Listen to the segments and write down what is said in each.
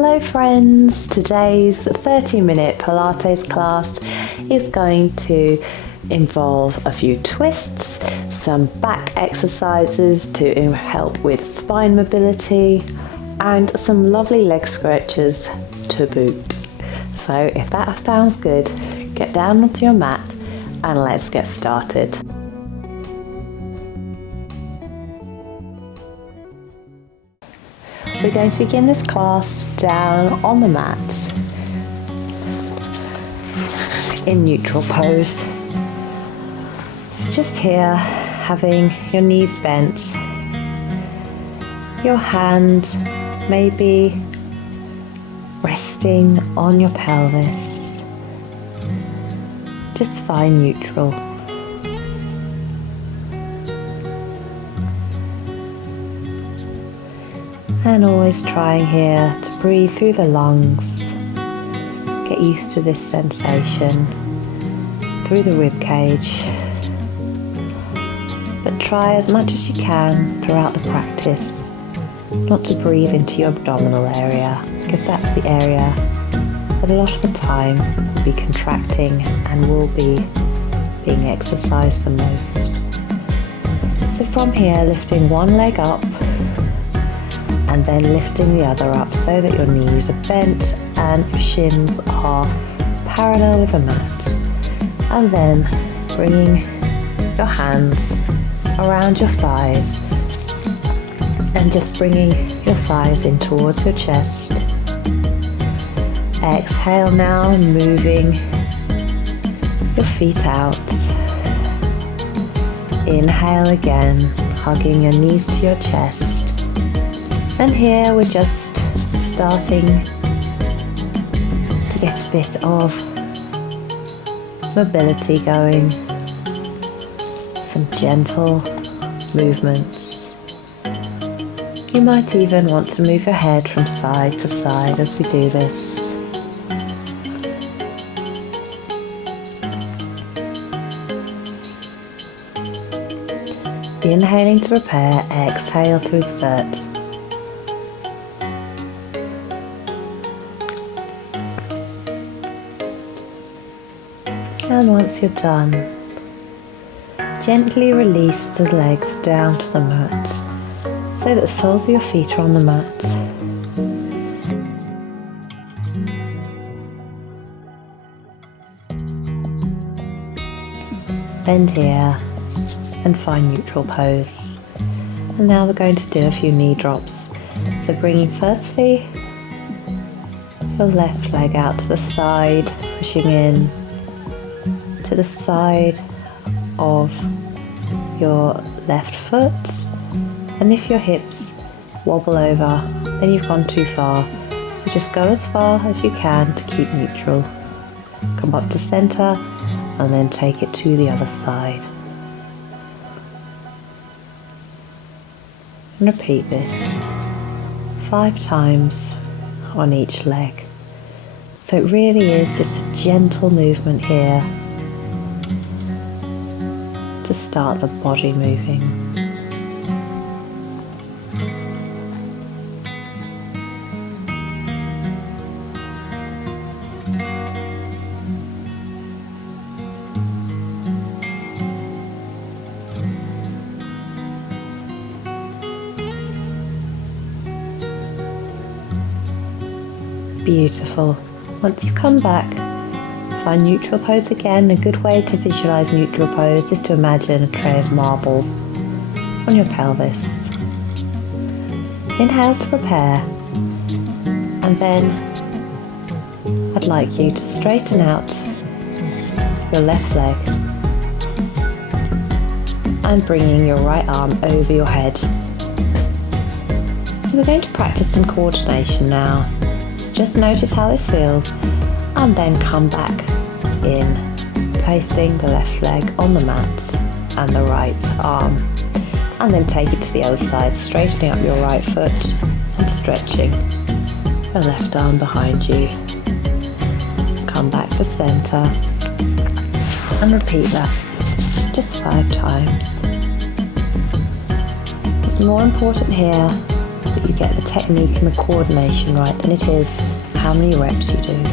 Hello friends, today's 30-minute Pilates class is going to involve a few twists, some back exercises to help with spine mobility, and some lovely leg stretches to boot. So if that sounds good, get down onto your mat and let's get started. We're going to begin this class down on the mat in neutral pose. So just here, having your knees bent, your hand maybe resting on your pelvis. Just find neutral. And always trying here to breathe through the lungs. Get used to this sensation through the rib cage. But try as much as you can throughout the practice not to breathe into your abdominal area, because that's the area that a lot of the time will be contracting and will be being exercised the most. So from here, lifting one leg up and then lifting the other up so that your knees are bent and your shins are parallel with the mat. And then bringing your hands around your thighs and just bringing your thighs in towards your chest. Exhale now, moving your feet out. Inhale again, hugging your knees to your chest. And here we're just starting to get a bit of mobility going, some gentle movements. You might even want to move your head from side to side as we do this. Inhaling to prepare, exhale to exert. And once you're done, gently release the legs down to the mat so that the soles of your feet are on the mat. Bend here and find neutral pose. And now we're going to do a few knee drops. So bringing firstly your left leg out to the side, pushing in to the side of your left foot, and if your hips wobble over, then you've gone too far. So just go as far as you can to keep neutral. Come up to center and then take it to the other side. And repeat this 5 times on each leg. So it really is just a gentle movement here to start the body moving. Beautiful. Once you come back, find neutral pose again. A good way to visualize neutral pose is to imagine a tray of marbles on your pelvis. Inhale to prepare, and then I'd like you to straighten out your left leg and bringing your right arm over your head. So we're going to practice some coordination now. So just notice how this feels and then come back in, placing the left leg on the mat and the right arm, and then take it to the other side, straightening up your right foot and stretching the left arm behind you. Come back to center and repeat that just 5 times. What's more important here that you get the technique and the coordination right than it is how many reps you do.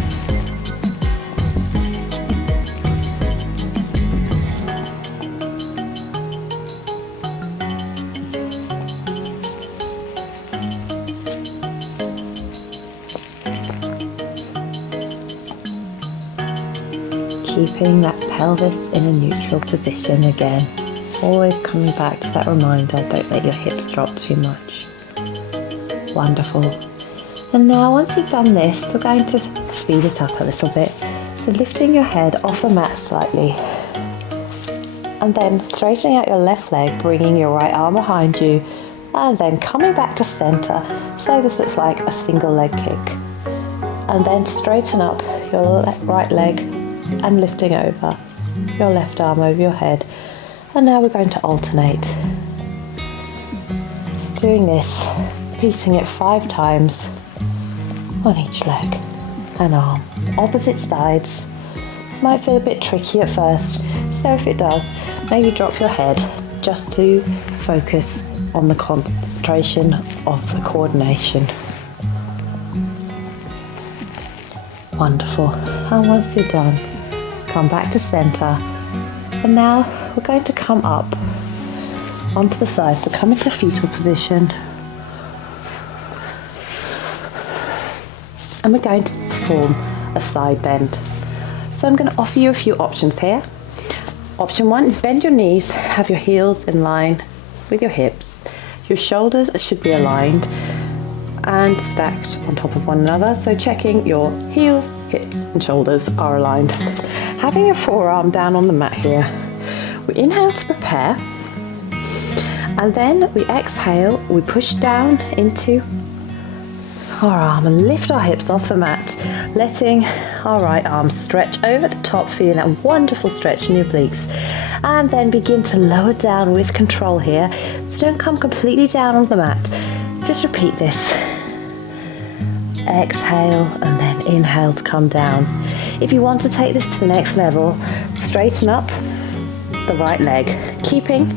Keeping that pelvis in a neutral position again. Always coming back to that reminder, don't let your hips drop too much. Wonderful. And now once you've done this, we're going to speed it up a little bit. So lifting your head off the mat slightly. And then straightening out your left leg, bringing your right arm behind you. And then coming back to center. So this looks like a single leg kick. And then straighten up your right leg and lifting over your left arm over your head. And now we're going to alternate. So doing this, repeating it 5 times on each leg and arm. Opposite sides. Might feel a bit tricky at first, so if it does, maybe drop your head just to focus on the concentration of the coordination. Wonderful. And once you're done, come back to center. And now we're going to come up onto the side. So come into fetal position. And we're going to perform a side bend. So I'm going to offer you a few options here. Option 1 is bend your knees, have your heels in line with your hips. Your shoulders should be aligned and stacked on top of one another. So checking your heels, hips and shoulders are aligned. Having your forearm down on the mat here. We inhale to prepare. And then we exhale, we push down into our arm and lift our hips off the mat, letting our right arm stretch over the top, feeling that wonderful stretch in your obliques. And then begin to lower down with control here. So don't come completely down on the mat. Just repeat this. Exhale and then inhale to come down. If you want to take this to the next level, straighten up the right leg, keeping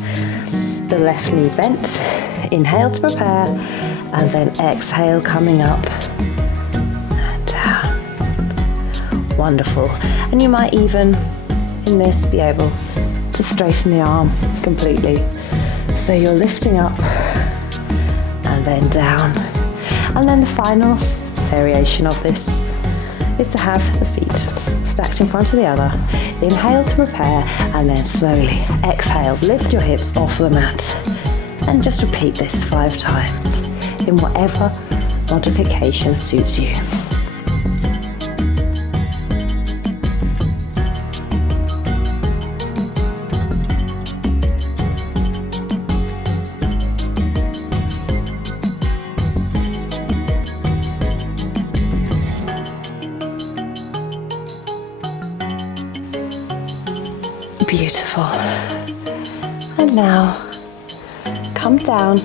the left knee bent. Inhale to prepare, and then exhale coming up and down. Wonderful. And you might even in this be able to straighten the arm completely. So you're lifting up and then down. And then the final variation of this is to have the feet stacked in front of the other. Inhale to prepare and then slowly exhale. Lift your hips off the mat and just repeat this 5 times in whatever modification suits you. Beautiful. And now come down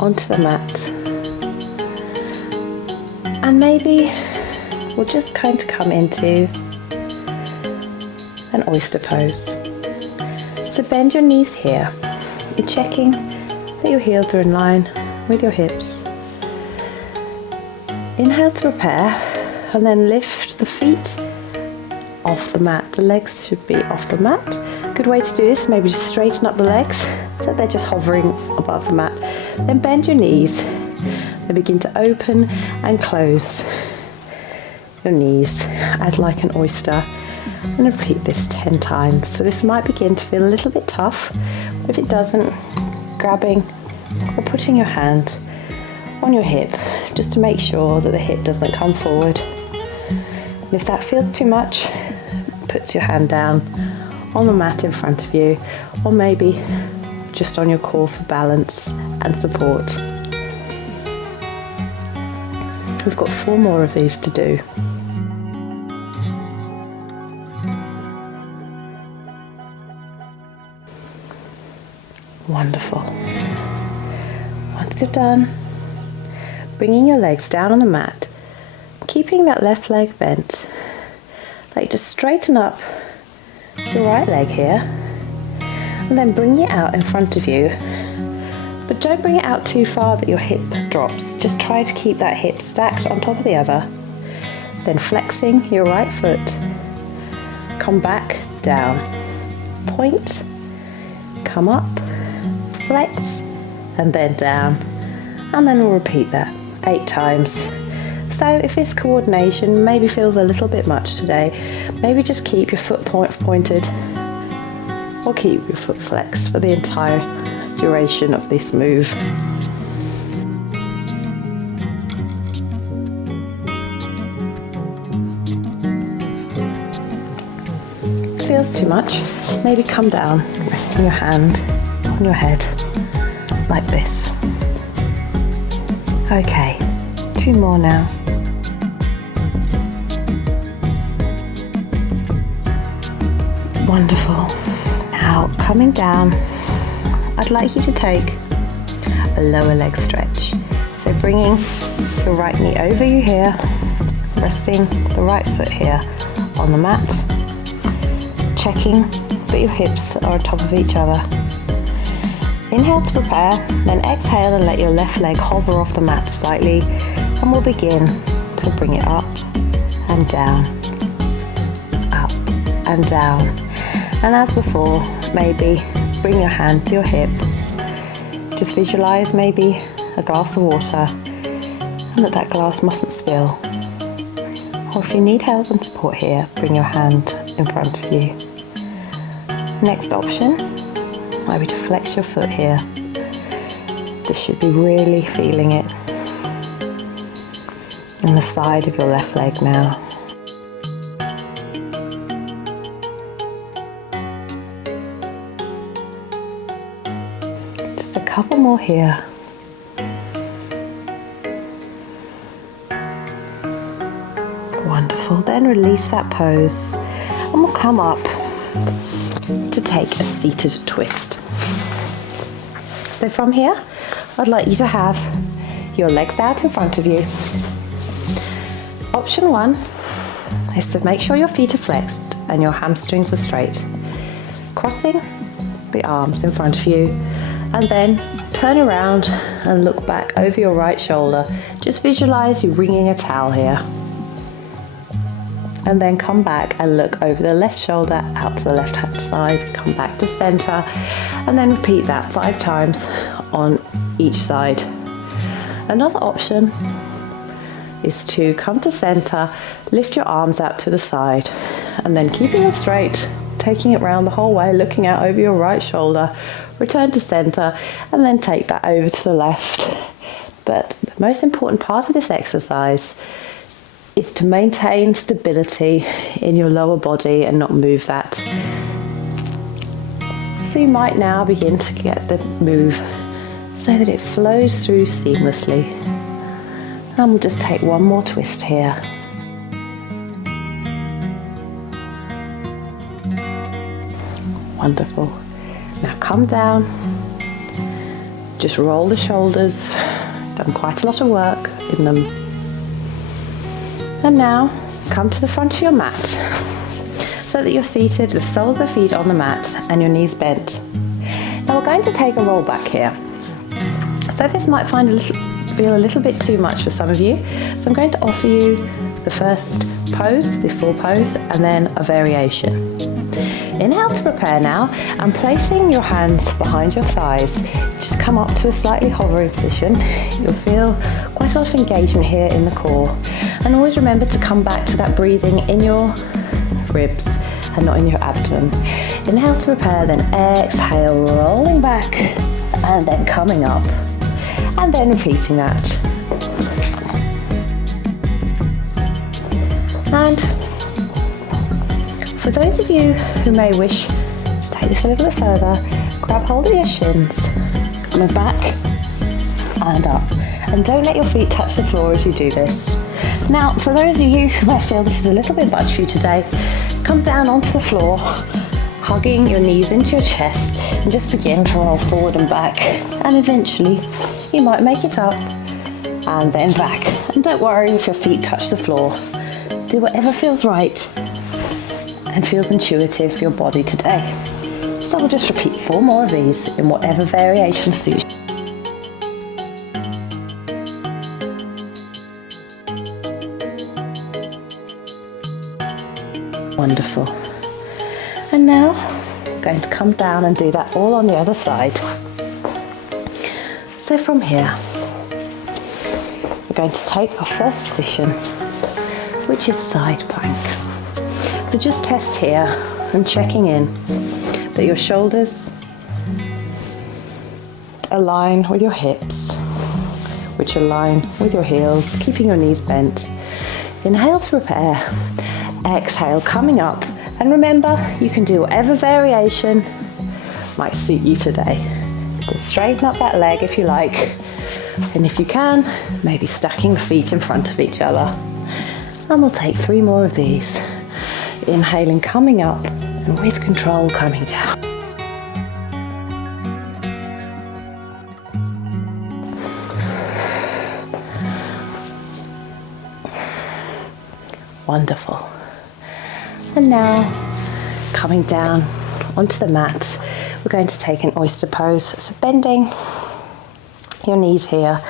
onto the mat, and maybe we're just going to come into an oyster pose. So bend your knees here. You're checking that your heels are in line with your hips. Inhale to prepare, and then lift the feet off the mat. The legs should be off the mat. Good way to do this, maybe just straighten up the legs so they're just hovering above the mat. Then bend your knees. Then begin to open and close your knees as like an oyster, and repeat this 10 times. So this might begin to feel a little bit tough. If it doesn't, grabbing or putting your hand on your hip just to make sure that the hip doesn't come forward. And if that feels too much, put your hand down on the mat in front of you, or maybe just on your core for balance and support. We've got 4 more of these to do. Wonderful. Once you're done, bringing your legs down on the mat, keeping that left leg bent, like just straighten up your right leg here, and then bring it out in front of you, but don't bring it out too far that your hip drops. Just try to keep that hip stacked on top of the other. Then flexing your right foot. Come back, down. Point, come up, flex, and then down. And then we'll repeat that 8 times. So if this coordination maybe feels a little bit much today, maybe just keep your foot pointed or keep your foot flexed for the entire duration of this move. If it feels too much, maybe come down, resting your hand on your head like this. Okay, 2 more now. Wonderful. Now coming down, I'd like you to take a lower leg stretch. So bringing your right knee over you here, resting the right foot here on the mat, checking that your hips are on top of each other. Inhale to prepare, then exhale and let your left leg hover off the mat slightly, and we'll begin to bring it up and down, up and down. And as before, maybe bring your hand to your hip. Just visualize maybe a glass of water and that glass mustn't spill. Or if you need help and support here, bring your hand in front of you. Next option, maybe to flex your foot here. This should be really feeling it in the side of your left leg now. Just a couple more here. Wonderful. Then release that pose and we'll come up to take a seated twist. So from here, I'd like you to have your legs out in front of you. Option 1 is to make sure your feet are flexed and your hamstrings are straight. Crossing the arms in front of you and then turn around and look back over your right shoulder. Just visualize you wringing a towel here. And then come back and look over the left shoulder out to the left hand side, come back to center, and then repeat that 5 times on each side. Another option is to come to center, lift your arms out to the side, and then keeping them straight, taking it round the whole way, looking out over your right shoulder, return to center, and then take that over to the left. But the most important part of this exercise is to maintain stability in your lower body and not move that. So you might now begin to get the move so that it flows through seamlessly. And we'll just take one more twist here. Wonderful. Now come down, just roll the shoulders, done quite a lot of work in them. And now come to the front of your mat so that you're seated, the soles of the feet on the mat and your knees bent. Now we're going to take a roll back here. So this might feel a little bit too much for some of you. So I'm going to offer you the first pose, the full pose, and then a variation. Inhale to prepare now, and placing your hands behind your thighs, just come up to a slightly hovering position. You'll feel quite a lot of engagement here in the core. And always remember to come back to that breathing in your ribs and not in your abdomen. Inhale to prepare, then exhale, rolling back, and then coming up, and then repeating that. And for those of you who may wish to take this a little bit further, grab hold of your shins, coming back and up. And don't let your feet touch the floor as you do this. Now, for those of you who might feel this is a little bit much for you today, come down onto the floor, hugging your knees into your chest, and just begin to roll forward and back. And eventually, you might make it up and then back. And don't worry if your feet touch the floor. Do whatever feels right and feels intuitive for your body today. So we'll just repeat 4 more of these in whatever variation suits you. Wonderful. And now I'm going to come down and do that all on the other side. So from here, we're going to take our first position, which is side plank. So just test here and checking in that your shoulders align with your hips, which align with your heels, keeping your knees bent. Inhale to prepare. Exhale, coming up. And remember, you can do whatever variation might suit you today. Just straighten up that leg if you like. And if you can, maybe stacking the feet in front of each other. And we'll take 3 more of these. Inhaling, coming up, and with control, coming down. Wonderful. And now, coming down onto the mat, we're going to take an oyster pose. So bending your knees here,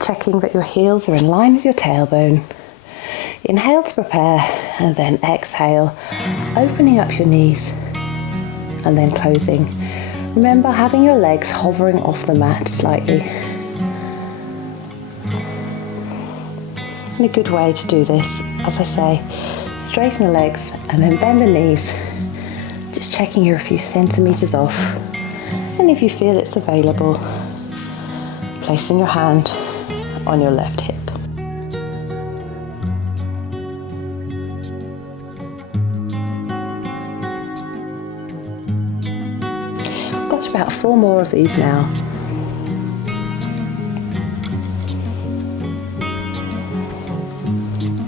checking that your heels are in line with your tailbone. Inhale to prepare, and then exhale, opening up your knees, and then closing. Remember, having your legs hovering off the mat slightly. And a good way to do this, as I say, straighten the legs and then bend the knees, just checking you're a few centimeters off. And if you feel it's available, placing your hand on your left hip. Got about 4 more of these now.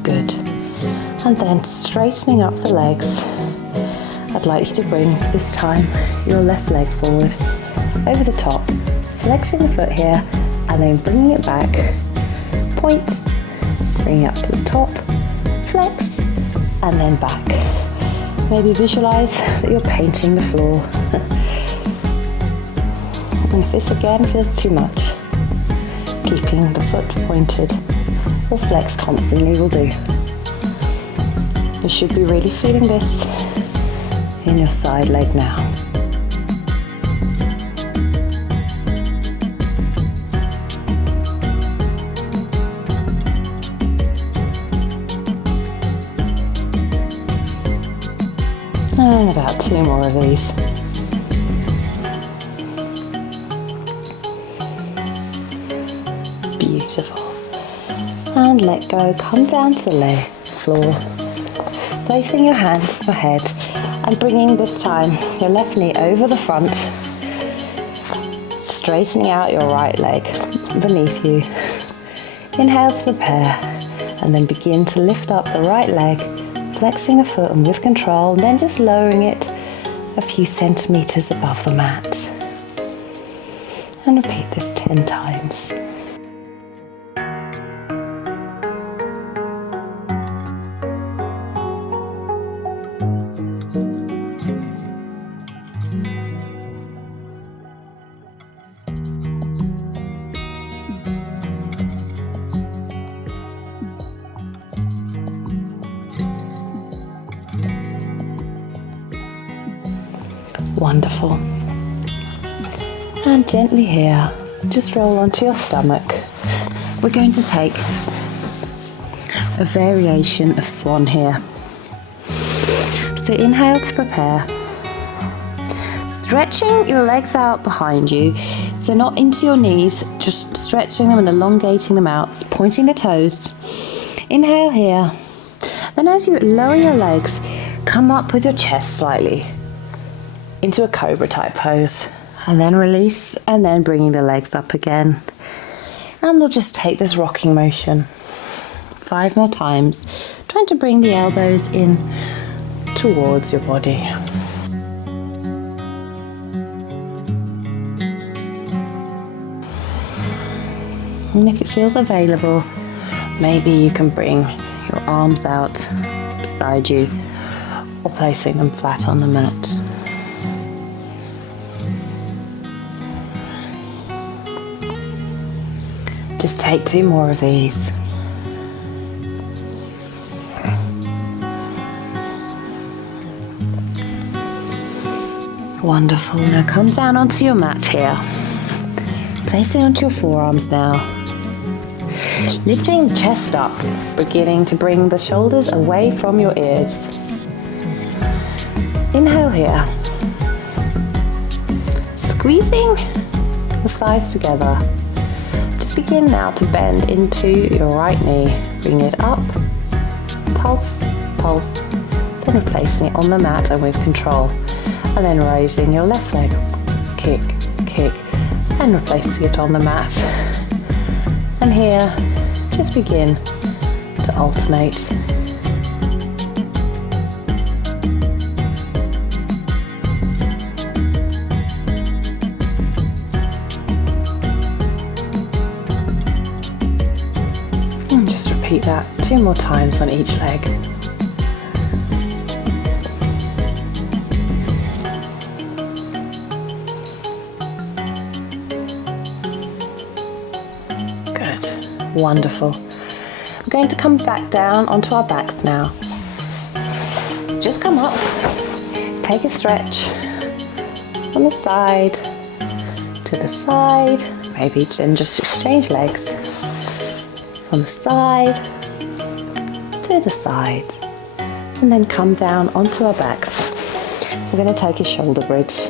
Good. And then straightening up the legs. I'd like you to bring, this time, your left leg forward, over the top, flexing the foot here, and then bringing it back, point, bring it up to the top, flex, and then back. Maybe visualize that you're painting the floor. And if this again feels too much, keeping the foot pointed or flex constantly will do. You should be really feeling this in your side leg now. And about 2 more of these. Beautiful. And let go, come down to the floor, placing your hand on your head and bringing this time your left knee over the front, straightening out your right leg beneath you. Inhale to prepare, and then begin to lift up the right leg, flexing the foot and with control, and then just lowering it a few centimeters above the mat. And repeat this 10 times. Wonderful. And gently here, just roll onto your stomach. We're going to take a variation of swan here. So inhale to prepare. Stretching your legs out behind you, so not into your knees, just stretching them and elongating them out, pointing the toes. Inhale here. Then as you lower your legs, come up with your chest slightly into a cobra type pose, and then release, and then bringing the legs up again. And we'll just take this rocking motion 5 more times, trying to bring the elbows in towards your body. And if it feels available, maybe you can bring your arms out beside you or placing them flat on the mat. Just take 2 more of these. Wonderful. Now come down onto your mat here. Placing onto your forearms now. Lifting the chest up, beginning to bring the shoulders away from your ears. Inhale here. Squeezing the thighs together. Just begin now to bend into your right knee. Bring it up. Pulse, pulse. Then replacing it on the mat and with control. And then raising your left leg. Kick, kick. And replacing it on the mat. And here, just begin to alternate. And just repeat that 2 more times on each leg. Wonderful. We're going to come back down onto our backs now. Just come up, take a stretch on the side, to the side, maybe then just exchange legs. From the side, to the side, and then come down onto our backs. We're going to take a shoulder bridge.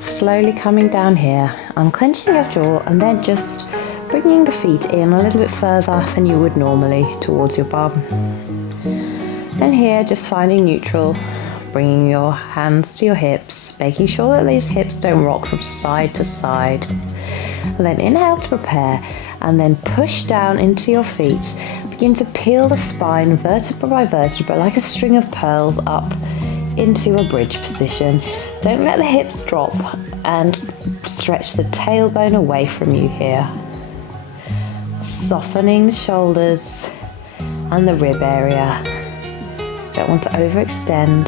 Slowly coming down here, unclenching your jaw and then just bringing the feet in a little bit further than you would normally towards your bum. Then here, just finding neutral, bringing your hands to your hips, making sure that these hips don't rock from side to side. And then inhale to prepare, and then push down into your feet. Begin to peel the spine vertebra by vertebra like a string of pearls up into a bridge position. Don't let the hips drop and stretch the tailbone away from you here. Softening the shoulders and the rib area. Don't want to overextend.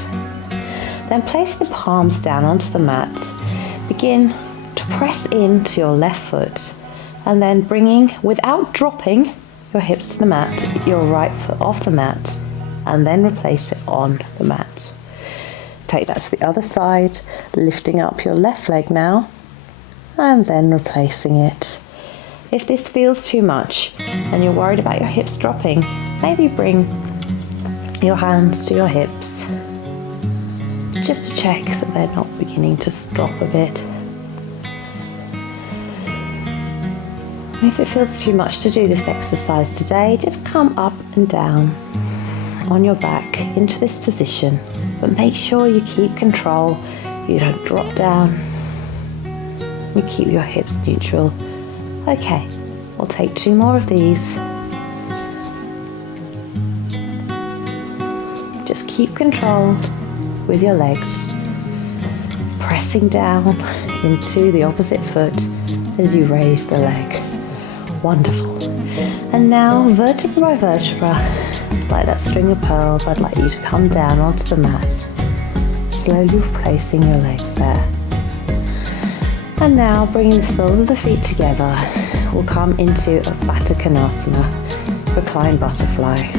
Then place the palms down onto the mat. Begin to press into your left foot and then bringing, without dropping your hips to the mat, your right foot off the mat and then replace it on the mat. Take that to the other side, lifting up your left leg now and then replacing it. If this feels too much and you're worried about your hips dropping, maybe bring your hands to your hips just to check that they're not beginning to drop a bit. If it feels too much to do this exercise today, just come up and down on your back into this position, but make sure you keep control, you don't drop down, you keep your hips neutral. Okay, we'll take 2 more of these. Just keep control with your legs, pressing down into the opposite foot as you raise the leg. Wonderful. And now, vertebra by vertebra, like that string of pearls, I'd like you to come down onto the mat, slowly replacing your legs there. And now, bringing the soles of the feet together, we'll come into a Baddha Konasana, reclined butterfly.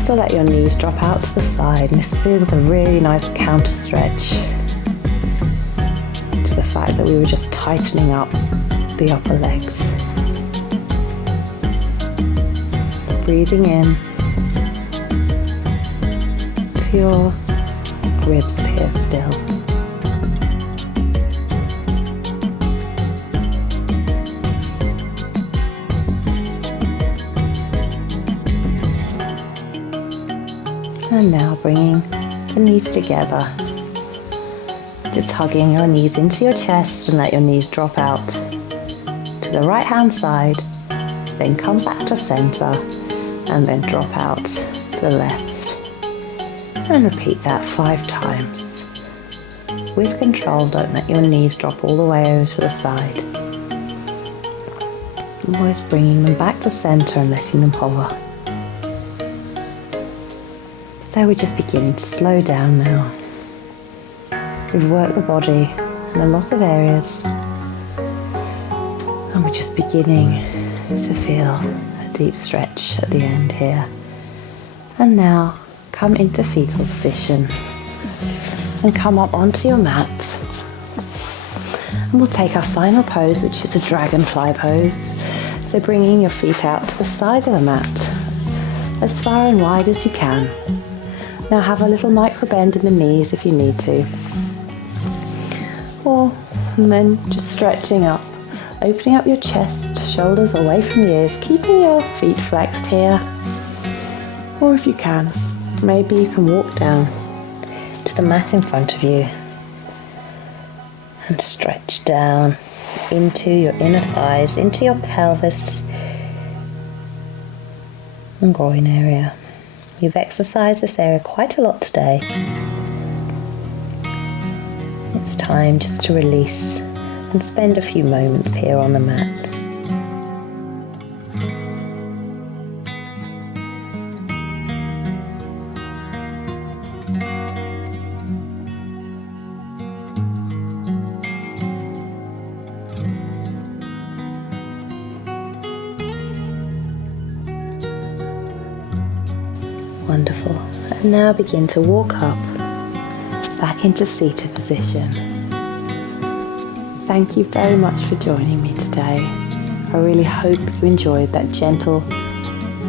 So let your knees drop out to the side, and this feels a really nice counter stretch to the fact that we were just tightening up the upper legs. Breathing in to your ribs here still. And now bringing the knees together. Just hugging your knees into your chest and let your knees drop out to the right hand side, then come back to center and then drop out to the left. And repeat that 5 times. With control, don't let your knees drop all the way over to the side. Always bringing them back to center and letting them hover. So we're just beginning to slow down now. We've worked the body in a lot of areas, and we're just beginning to feel a deep stretch at the end here. And now come into fetal position. and come up onto your mat. And we'll take our final pose, which is a dragonfly pose. So bringing your feet out to the side of the mat, as far and wide as you can. Now have a little micro bend in the knees if you need to. And then just stretching up, opening up your chest, shoulders away from the ears, keeping your feet flexed here. Or if you can, maybe you can walk down to the mat in front of you and stretch down into your inner thighs, into your pelvis and groin area. You've exercised this area quite a lot today. It's time just to release and spend a few moments here on the mat. Wonderful. And now begin to walk up back into seated position. Thank you very much for joining me today. I really hope you enjoyed that gentle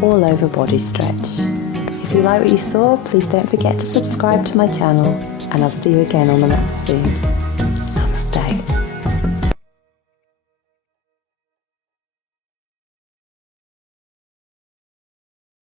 all over body stretch. If you like what you saw, please don't forget to subscribe to my channel, and I'll see you again on the mat soon.